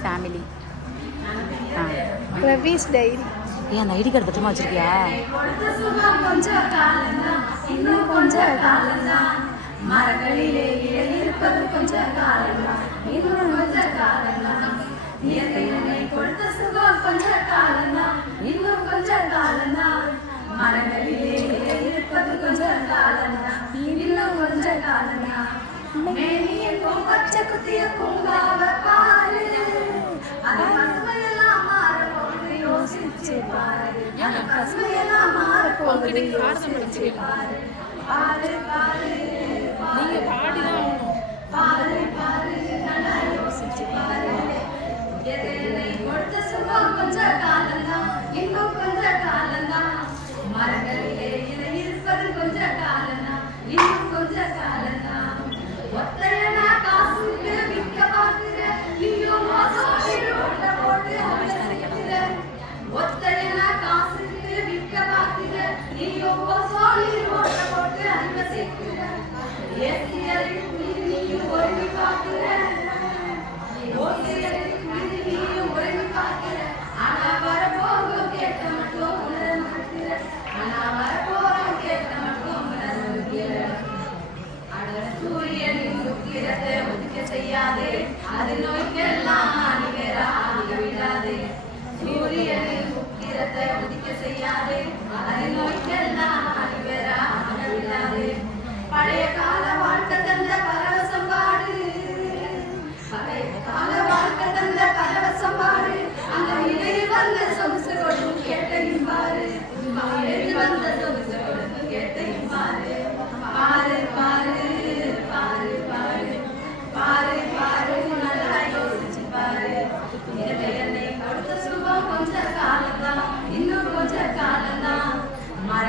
Family Ravi's diary ஏன் அந்த ID card பத்திரமா வச்சிருக்கியா? கொஞ்ச காலந்தா மேலிய கொம்பச்ச குத்திய பூங்காவ பாரு. பசுமையெல்லாம் மாற போகுது யோசிச்சு பாரு கொஞ்ச காலம் இன்னும் கொஞ்ச காலம் தான்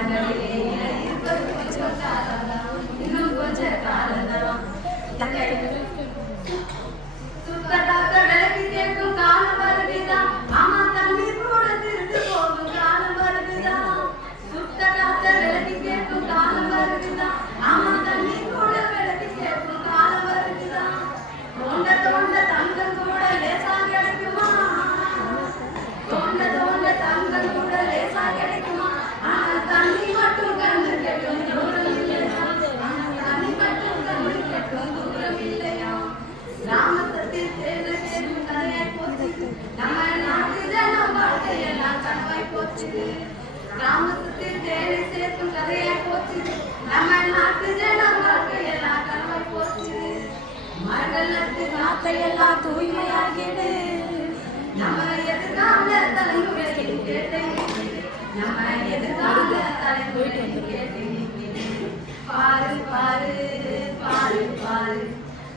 Gracias. போச்சுது கிராமத்துக்கு தேவை சேர்க்கும் கதையா போச்சுது நம்ம நாட்டு ஜனங்களுக்கு எல்லாம் கனவை போச்சுது மகளத்து நாட்டையெல்லாம் தூய்மையாகிடு நம்ம எதிர்கால தலைமுறையில் கேட்டேன். நம்ம எதிர்கால தலைமுறையில் கேட்டேன்.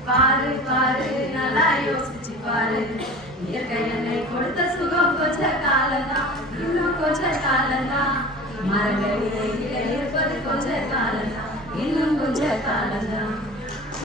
பாரு பாரு நல்லா யோசிச்சு பாரு. இயற்கை என்னை கொடுத்த சுகம் கொஞ்ச காலந்தான் இன்னும் கொஞ்ச காலந்தான் மரங்களிலே இருப்பது கொஞ்ச காலந்தான் இன்னும் கொஞ்ச காலந்தான்